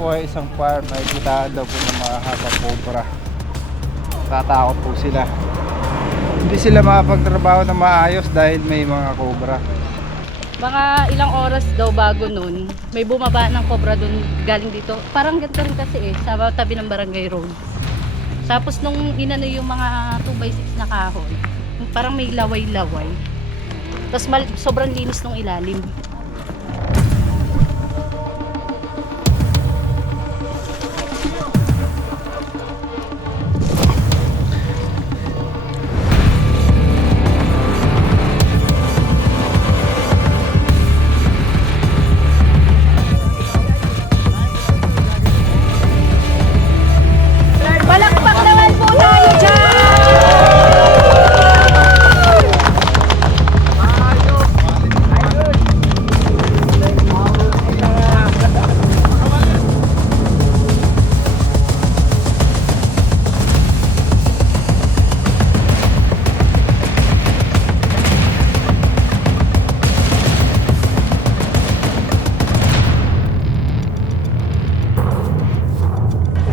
po ay isang farm. Nakikitaan daw po ng mga habang cobra. Tatakot po sila. Hindi sila makapagtrabaho na maayos dahil may mga cobra. Mga ilang oras daw bago nun, may bumaba ng cobra dun galing dito. Parang ganito rin kasi sa tabi ng barangay road. Tapos nung inano yung mga 2x6 na kahoy, parang may laway-laway. Tapos sobrang linis nung ilalim. Palakpak naman po tayo dyan!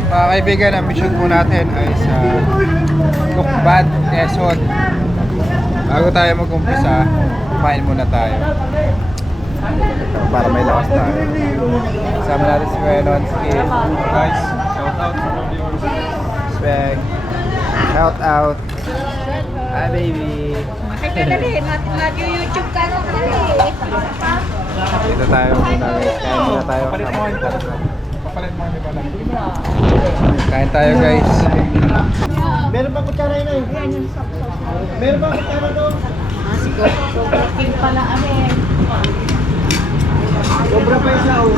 Mga kaibigan, ang mission po natin ay sa Lukban, Quezon. Bago tayo mag-umpisa, kumain muna tayo para may lakas tayo. Kasama natin si Venon, si guys, shout out sa mga viewers. Swag, shout out. Hi baby. Dali, mag-YouTube ka na dali. Dito tayo muna guys, kain muna tayo. Kain tayo guys. Meron bang kutsara yun eh? Meron bang kutsara doon? King pala amin. Sobra pa isa o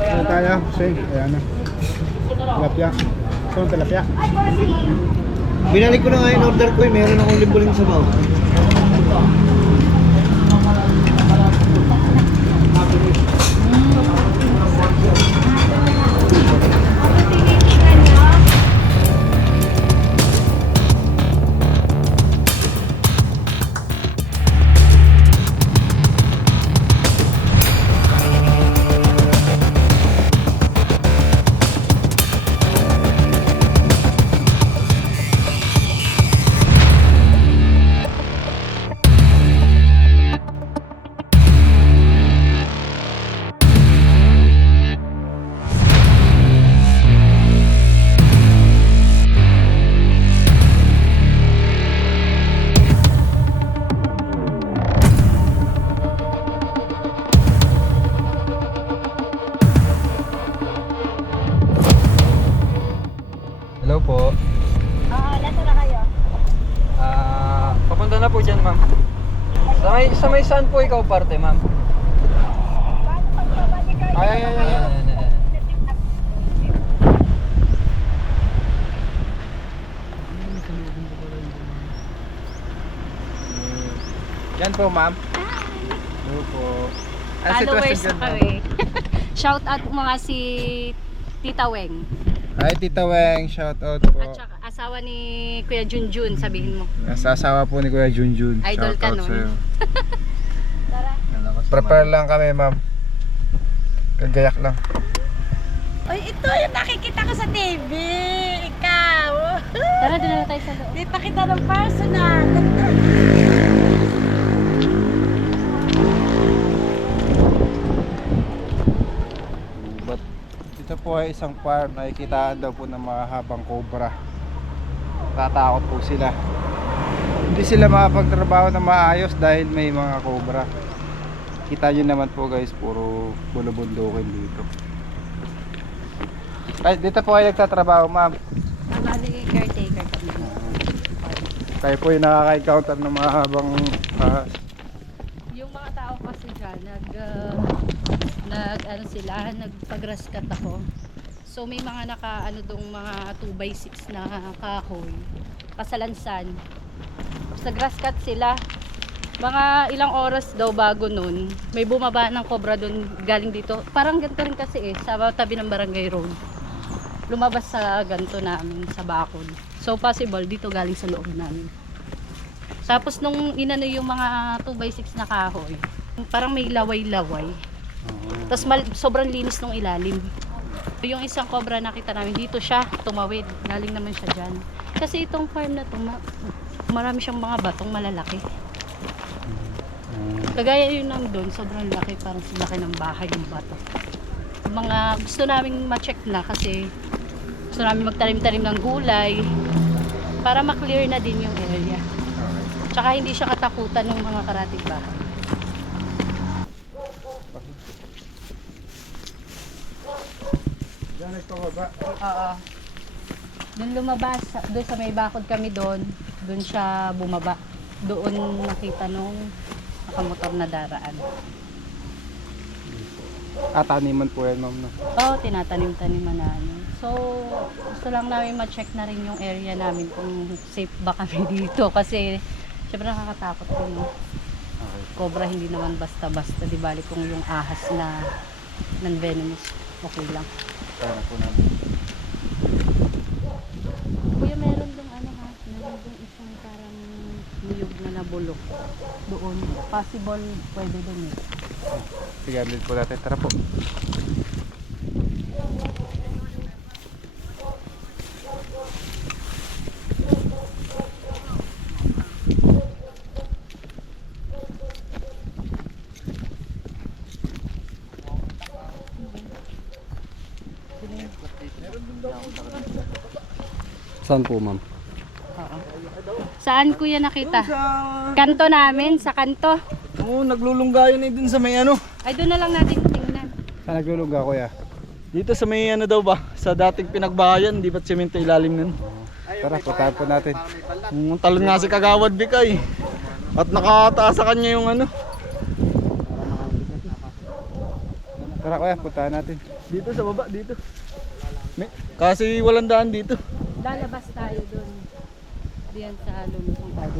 Kain tayo, sing, ayan na. Tilapia. Saan tilapia? binalik ko na nga yung order ko eh. Meron akong limbuling sabaw. Hello po. Lato na kayo. Papunta na po dyan, ma'am. Sa may saan po ikaw parte, ma'am? Paano pagbabalik kayo? Ay. Yan po ma'am. Hello po. Ano Followers sitwasyon na dyan, kami. Shout out mga si Tita Weng. Hi Tita Weng, shout out po. At saka asawa ni Kuya Junjun, sabihin mo. Nasasawa po ni Kuya Junjun. Idol Shout ka out nun. sa'yo. Tara. Prepare lang kami ma'am. Kagayak lang. Ay, ito yung nakikita ko sa TV. Ikaw. Tara, doon na tayo sa loob. Kita kita ng personal. But dito po ay isang farm. Nakikitaan daw po ng mga habang cobra. Tatakot po sila. Hindi sila makapagtrabaho na maayos dahil may mga cobra. Kita nyo naman po guys, puro bulubundukin dito. Ay, dito po kayo nagtatrabaho ma'am. Bali, caretaker kami. Kayo po yung nakaka-encounter ng mga habang Yung mga tao kasi dyan, nagpag-grass cut ako. So may mga dong mga 2x6 na kahoy, pasalansan. Sa grass cut sila. Mga ilang oras daw bago nun, may bumaba ng cobra dun galing dito. Parang ganito rin kasi sa tabi ng barangay road. Lumabas sa ganito namin, sa bakod. So possible dito galing sa loob namin. Tapos nung inano yung mga 2x6 na kahoy, parang may laway-laway. Tapos sobrang linis nung ilalim. Yung isang cobra nakita namin, dito siya tumawid. Galing naman siya dyan. Kasi itong farm na to, marami siyang mga batong malalaki. Kagaya yun lang doon, sobrang laki, parang laki ng bahay yung bato. Mga gusto naming ma-check na kasi gusto namin magtanim-tanim ng gulay para ma-clear na din yung area. Tsaka hindi siya katakutan ng mga karatig bahay. Diyan nagpababa. Oo. Doon lumabas, doon sa may bakod kami doon siya bumaba. Doon nakita nung nakamotor na daraan. Taniman po yan, ma'am. No? Oo, tinatanim-taniman namin. So, gusto lang namin ma-check na rin yung area namin kung safe ba kami dito. Kasi, syempre nakakatakot po no? Okay. Cobra hindi naman basta-basta. Di bali kung yung ahas na non-venomous, okay lang. Kaya na po namin. Kuya, meron dong ano ha? Meron dong isang parang niyog na nabulok. Doon. Possible, pwede doon eh. Sige, andin po natin. Tara po. Saan po, ma'am? Oo. Saan kuya nakita? Kanto namin, sa kanto. Oo, naglulunggayo na dun sa may ano. Ay, doon na lang natin tingnan. Saan naglulungga, kuya? Dito sa may ano daw ba? Sa dating pinagbahayan, di ba't semento ilalim nun? Tara, puntahan po natin. Talon nga si Kagawad Bikay. At nakataas sa kanya yung ano. Tara, kuya, puntahan natin. Dito sa baba, dito. Kasi walang daan dito. Lalabas tayo doon. Diyan sa lulusong tayo.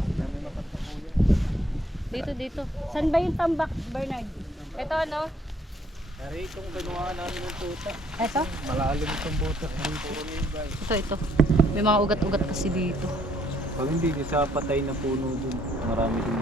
Dito. Saan ba yung tambak, Bernard? Ito, no? Dari, itong kinuha namin ng tuta. Ito? Malalim itong butas. Ito. May mga ugat-ugat kasi dito. Pag hindi, sa patay na puno dun. Marami dun.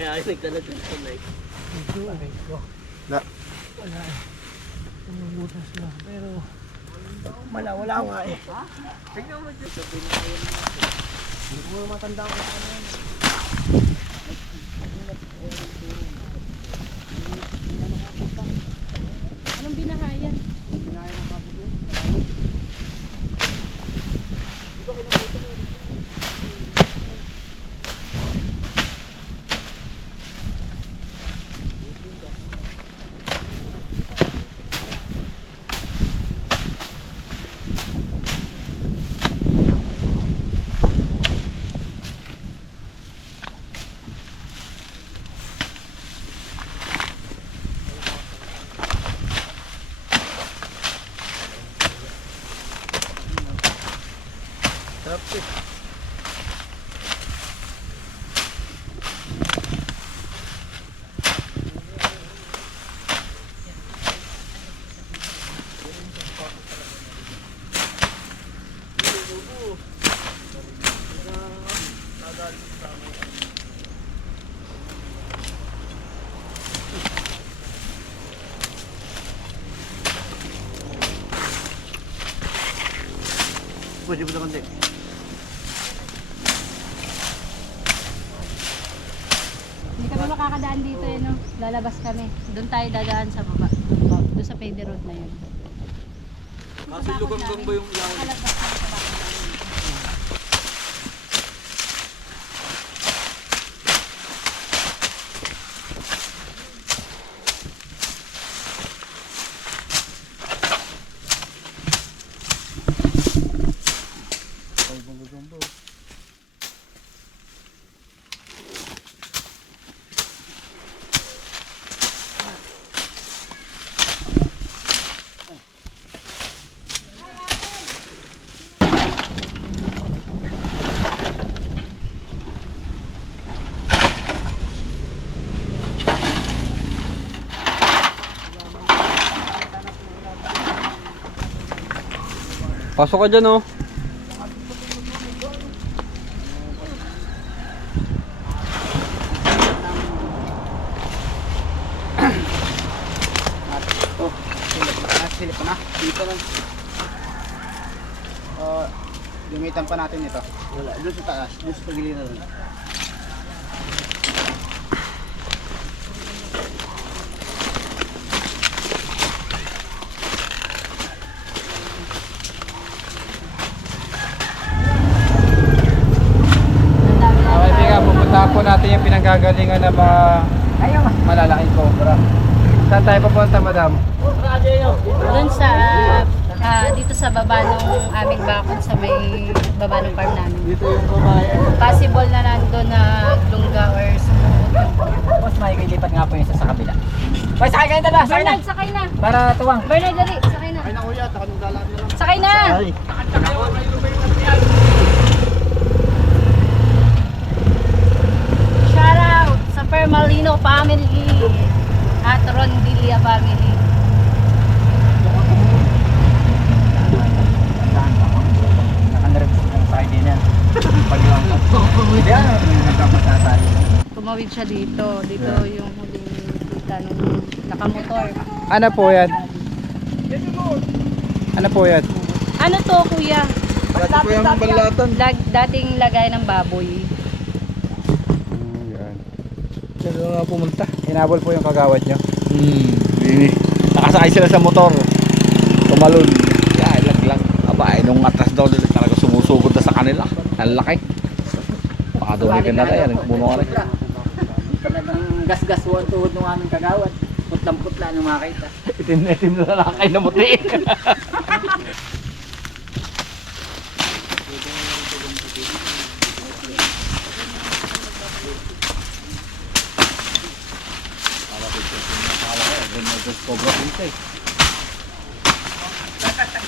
Kaya ay nagdala dun sa mic. Wala nga eh. Tignan mo dyan. Hindi mo matanda ko sa ano. Anong binahayan? Binahayan ng kapito. Pwede mo naman din. Hindi kami makakadaan dito eh, no? Lalabas kami. Doon tayo dadaan sa baba. Doon sa Payday Road na yun. Kasi lugang ba yung ilaw? Kalabas na sa baba namin. Pasok ka dyan, oh. Silip pa na. Dito lang. Gamitan pa natin ito. Wala. Doon sa taas. Doon sa pagiliran. Pupunta po natin yung pinanggagalingan ng mga malalaking cobra. Saan tayo papunta, madam? Doon sa, dito sa baba ng aming bakod sa may baba ng farm namin. Dito yung babae. Possible na nandun na lungga or sumukot yung cobra. Boss, may lipat nga po yung isa sa kabila. Boy, sakay kayo dala. Sakay na. Bernard, sakay na! Para tuwang. Bernard, dali! Sakay na! Ay na kuya, takanong dalaan na lang. Sakay na! Shout out sa Permalino family at Rondilla family. Naka-nerve ang sakay din yan. Pag lang. Yan, nagkapasasali. Tumawid siya dito. Dito yung huling kita nung nakamotor. Ano po yan? Ano po yan? Ano to, kuya? Dati ko yung balatan. Dating lagay ng baboy. Yan. Diyan lang nga pumunta. Hinabol po yung kagawad nyo. Hindi. Nakasakay sila sa motor. Tumalon. Kaya ilaglag. Aba, nung atras daw nila talaga sumusugod na sa kanila. Ang laki. Baka dumigan na tayo. Nagpuno ka rin. Talagang gas-gas one tuhod ng aming kagawad. Putlang-putla nung makita. Itim-itim na lang kayo na muti. Cobra pinta eh.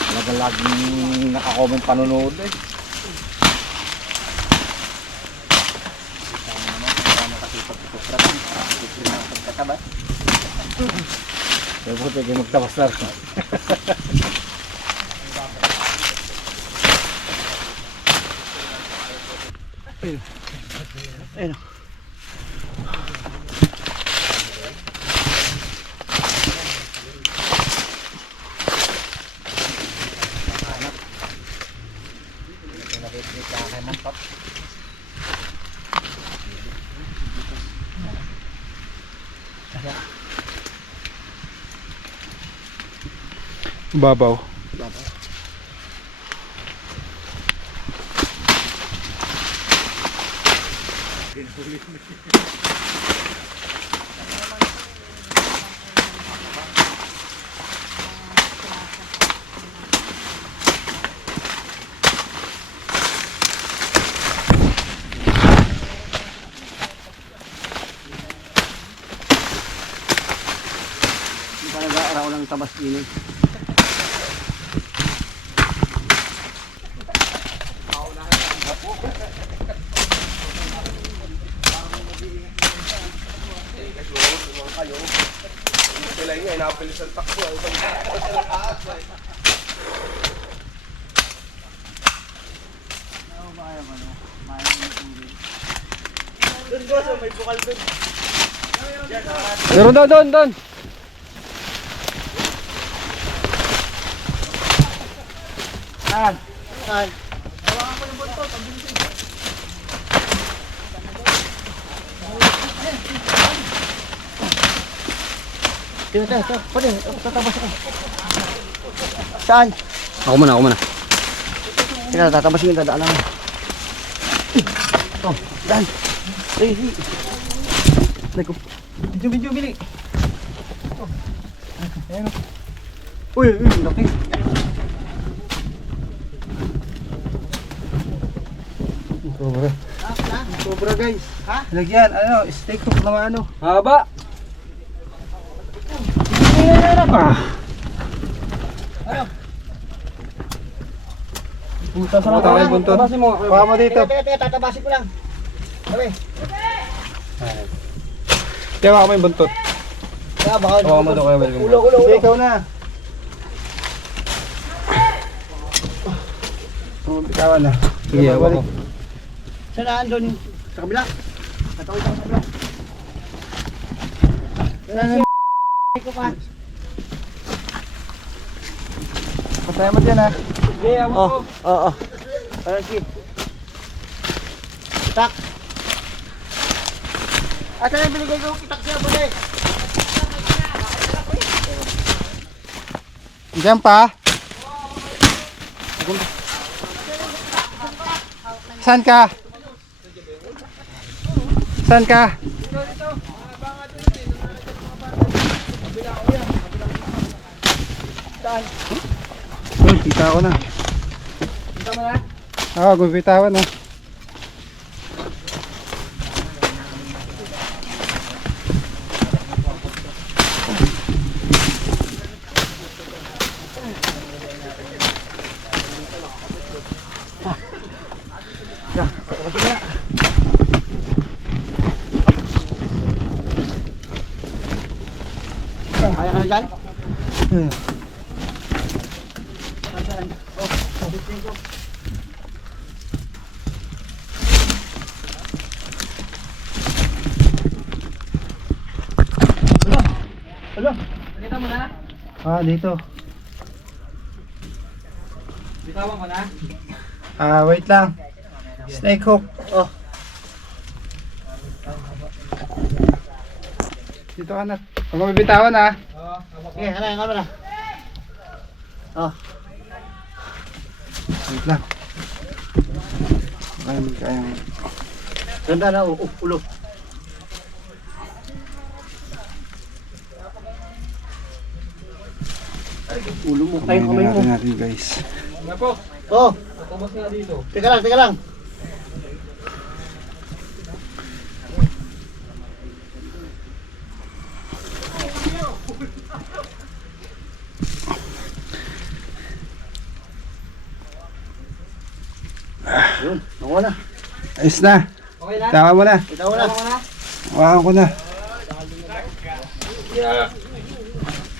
Talagang laging nakakomment panonood eh. Kaya po tayo magtabas na rin. Ayun. Babaw. Talaga araw lang tabas ini. Sila yung inabilis ang takbo. Meron doon. Saan? Ito. Pwede, tatabas ako. Saan? Ako muna. Teka, tatabasin yung dadaan lang. Oh, daan. Ay. Lego. Video, bili. Ayan. Uy, laki. Sobra guys. Ha? Lagyan, steak hook naman Haba. Puta sa mga buntot. Paha mo dito. Teka, tatabasin ko lang. Sabi. Tiyawa mo yung buntot. Kaya baka Paha mo doon kaya welcome. ulo. Sige, ikaw na. Bitawan na. Sige, balik. ako. Saan na andun? Sa kabila. Katawid sa kabila. Ko pa. Patay mo dyan ha. Oo. Parang si. Tak. Asa na binigay ko kitak siya ba eh? Diyan pa. Saan ka? Kita ko na. Kita mo na? Oo, gubitawan na. Kaya ka na dyan? Kita mo na? Dito. Bitawan ko na? Wait lang. Snake hook. Oh. Dito ka na. Huwag mo bibitawan ha. Sige, ano na? Oh. Wait lang. Kayang. Ganda na, ulo. Ulo mo, kayo kamay mo. natin guys. Oh. Teka lang. Yun, nakuha na. Ayos na. Okay na? Tawa mo na. Ikaw na. Hawakan ko na.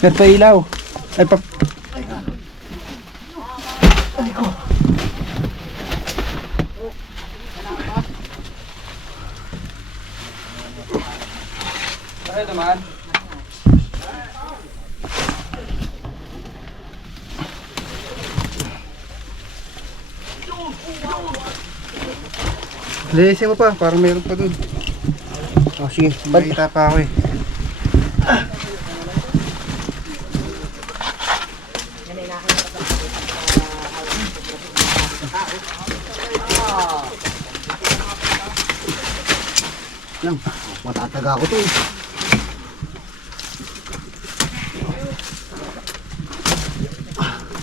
Yan pa ilaw. Ay pa. Bakit naman? Lilisin mo pa, parang meron pa dun. Oh, sige. Makita pa ako eh. Lang, matataga ako to eh.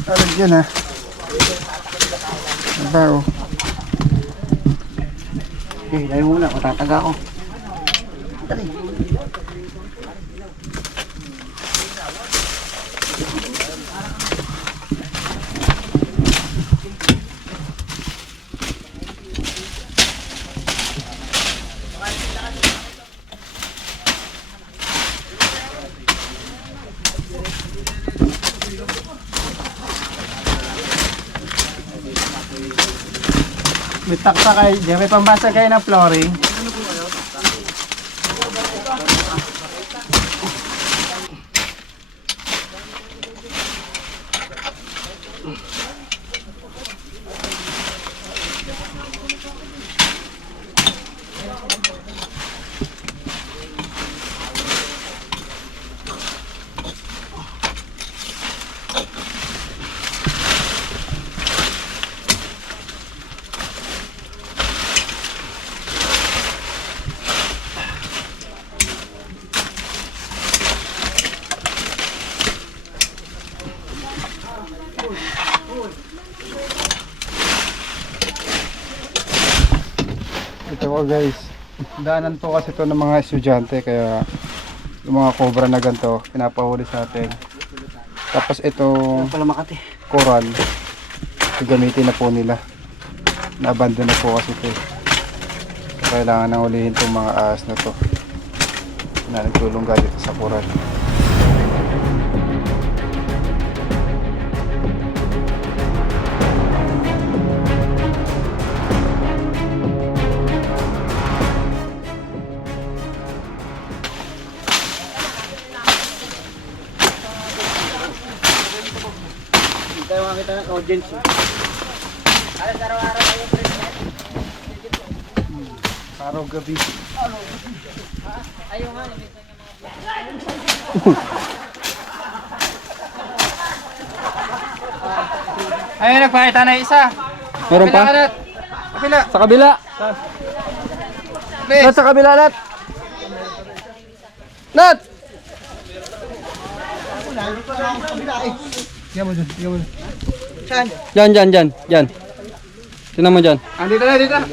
Alag dyan ha. Aba oh. Okay, dahil muna, matataga ako. Dali. May takta kayo dyan. May pambasa kayo ng flooring. po guys. Daanan po kasi ito ng mga estudyante kaya yung mga cobra na ganito pinapahuli sa atin. Tapos itong coral gagamitin na po nila. Na-abandon na po kasi ito. Kailangan nang ulihin itong mga ahas na to na nagtulungga dito sa coral. Tayo makita ng audience. Araw gabi. Ayun, nagpakita na isa. Meron pa? Kapila. Sa kabila. Please. Nat, sa kabila, Nat. Nat! Diyan mo dun. Diyan. Tingnan mo dyan. Andito na, dito na.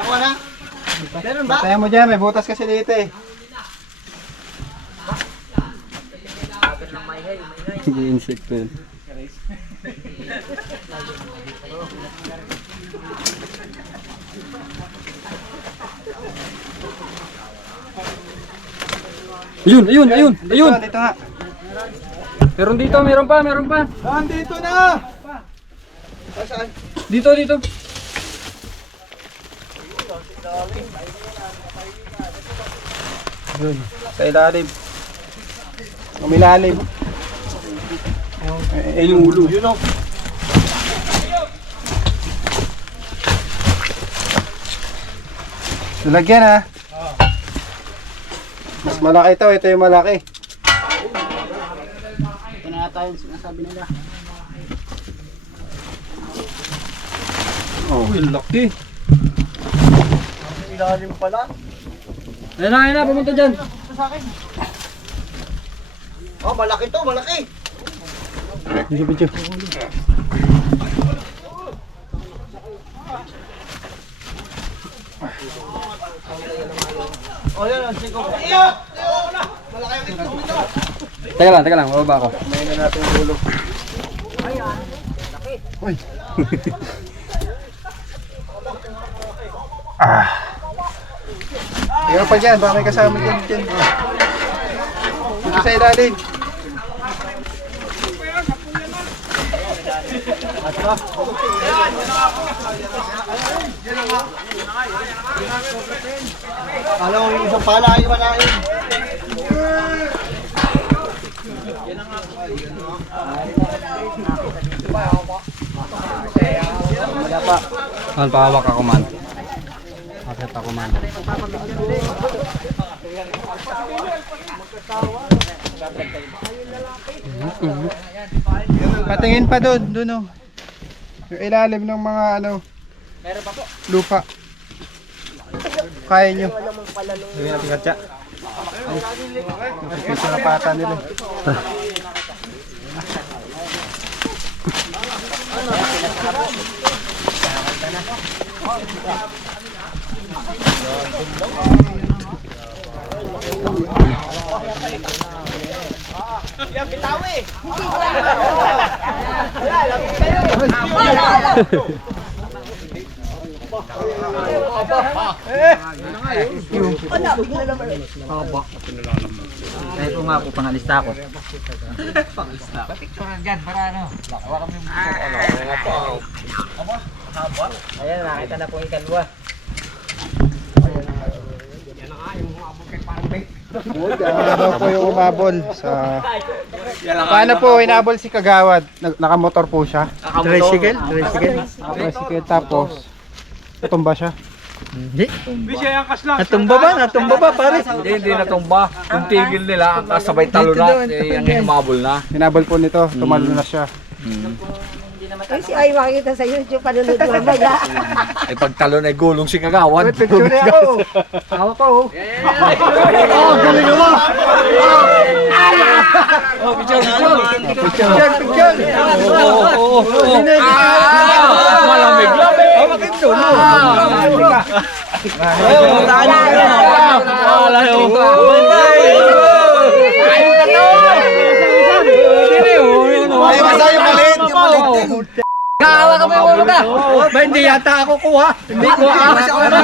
Ako na. Meron ba? Tayo mo dyan, may butas kasi dito eh. Hindi insekto yun. Ayun. Dito nga. Meron dito, meron pa. Nandito na! Dito. Yun, sa ilalim. Umilalim. Ay, yung ulo. Yun o. Lalagyan ha. Mas malaki ito. Ito yung malaki. Ito na yata yung sinasabi nila. Oh, laki. Ilalim pala. Ayun na, pumunta dyan. Oh, malaki to, malaki. Video. Oh, yan, sige ko. Malaki yung ito. Teka lang, bababa ako. Kumain na natin yung ulo. Uy. Ikaw pa dyan, baka may kasama dyan. Dito sa ilalim. Alam mo yung isang pala ay malain. Pahawak ako man. Bakit ako man? Patingin pa doon oh. Yung ilalim ng mga ano. Lupa. Kaya nyo. Sige natin katsa. Nakikita na pata nila. Kahit po nga po, pangalista ako. Ayan, nakita na po yung kalwa. Ano po yung umabol sa... Paano po inabol si Kagawad? Nakamotor po siya. Tricycle? Tricycle tapos natumba siya. Hindi. Tumba. Natumba ba? Natumba ba pare? Hindi natumba. Yung tigil nila, ang kasabay talo na, ang hinumabol na. Hinabol po nito, tumalo na siya. Ay, si ay makikita sa YouTube, panunod mo mamaya. Ay pagtalo na gulong si Kagawan. Picture niya ako. Hawak ko. Oh, galing mo! Oh, picture. Picture. Oo. Malamig-lamig. Hawakin doon. Ay, basta yung maliit. Yung maliit. Kawa ka mo yung ulo ka. Ba, hindi yata ako kuha. Hindi ko akas ako na.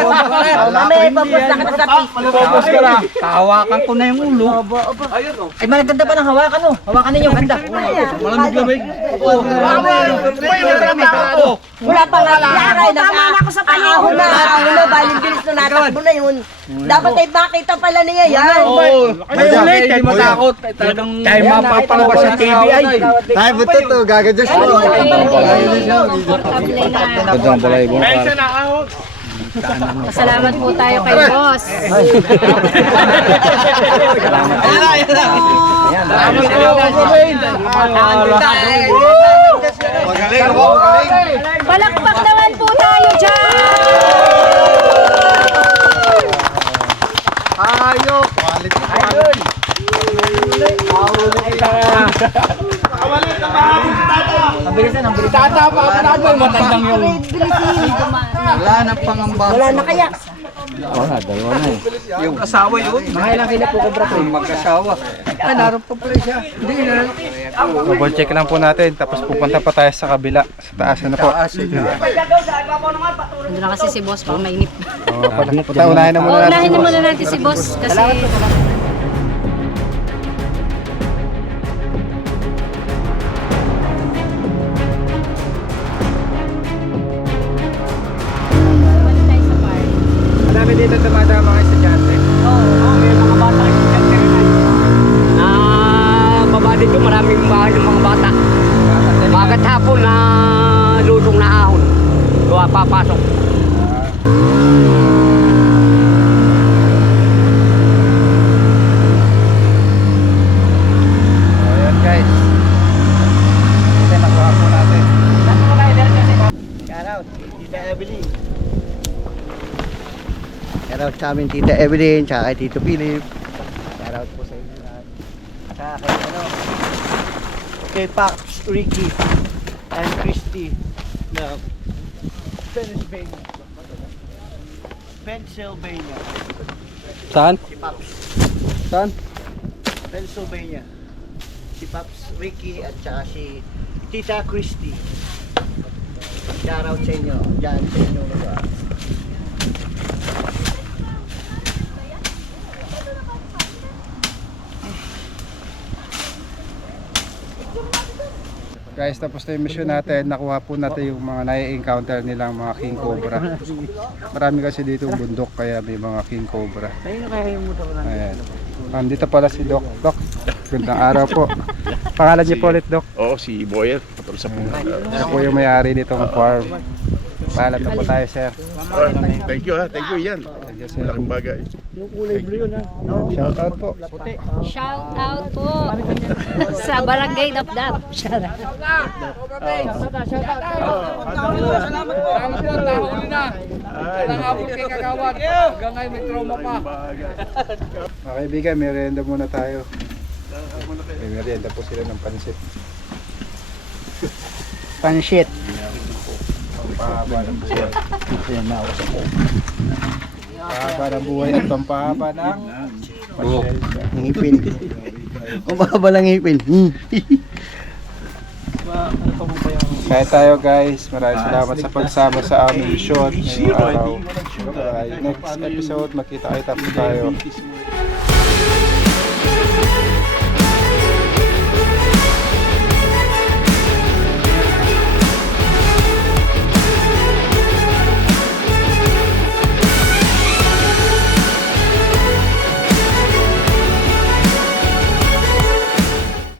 Mamaya, papos na ka na sa piso. Focus ka na. Kahawakan ko na yung ulo. Ay, maganda pa ng hawakan oh. Hawakan ninyo, ganda. Malamig-lamig. Wala pa nga yaray. Tama na ako sa panahon na. Baling bilis na natakbo na yun. Dapat ay makita pala niya yan. May ulit. Hindi matakot. Tayo mapapalabas sa TV ay. Tayo buto to, gagadyo siya. Tablay na. Gandang balay mo. Pasalamat po tayo kay boss. Magaling, magaling. Palakpak naman po tayo dyan! Ayok. Quality. Wala na pangamba. Wala na kaya. Wala, dalawa na eh. Yung asawa yun. Mga ilang kila po kubra ko. Mag-asawa. Ay, naroon pa pala siya. Hindi na. Double check lang po natin, tapos pupunta pa tayo sa kabila. Sa taas na po. Doon na kasi si boss, baka mainip. Punta, unahin na muna natin Unahin si na boss. muna natin si boss kasi Marami dito dumadaan mga estudyante. Oo, may mga bata estudyante rin ay. Baba dito maraming bahay ng mga bata. Bagat hapon na lusong na ahon. Gawa papasok. So, ayan guys. Ito nakuha po natin. Shoutout, Tita Evelyn. Shoutout sa amin Tita Evelyn, tsaka kay Tito Philip. Shoutout po sa inyo lahat. Tsaka kay kay Pax, Ricky, and Christy na Pennsylvania. Pennsylvania. Saan? Si Pax. Saan? Pennsylvania. Si Paps Ricky at saka si Tita Christy. Shoutout sa inyo. Diyan sa inyo lugar. Guys, tapos na yung mission natin. Nakuha po natin yung mga nai-encounter nilang mga king cobra. Marami kasi dito bundok kaya may mga king cobra. Ayan. Dito pala si Doc. Doc, gandang araw po. Pangalan niyo po ulit, Doc? Oo, si Boyer. Patol sa puno. Siya po yung may-ari nitong farm. Paalam na po tayo, sir. Thank you ha, thank you yan. Malaking bagay. Shout out po. shout out po sa Barangay Dapdap. Shout out. Mga kaibigan, merienda muna tayo. May merienda po sila ng pansit. Panshit. Pampahaba ng buhay. Pampahaba ng buhay at pampahaba ng pasyensya. Ngipin. Umaba lang ngipin. Kaya tayo guys, maraming salamat sa pagsama sa aming shot ngayong araw. Next episode, makita kayo tapos tayo.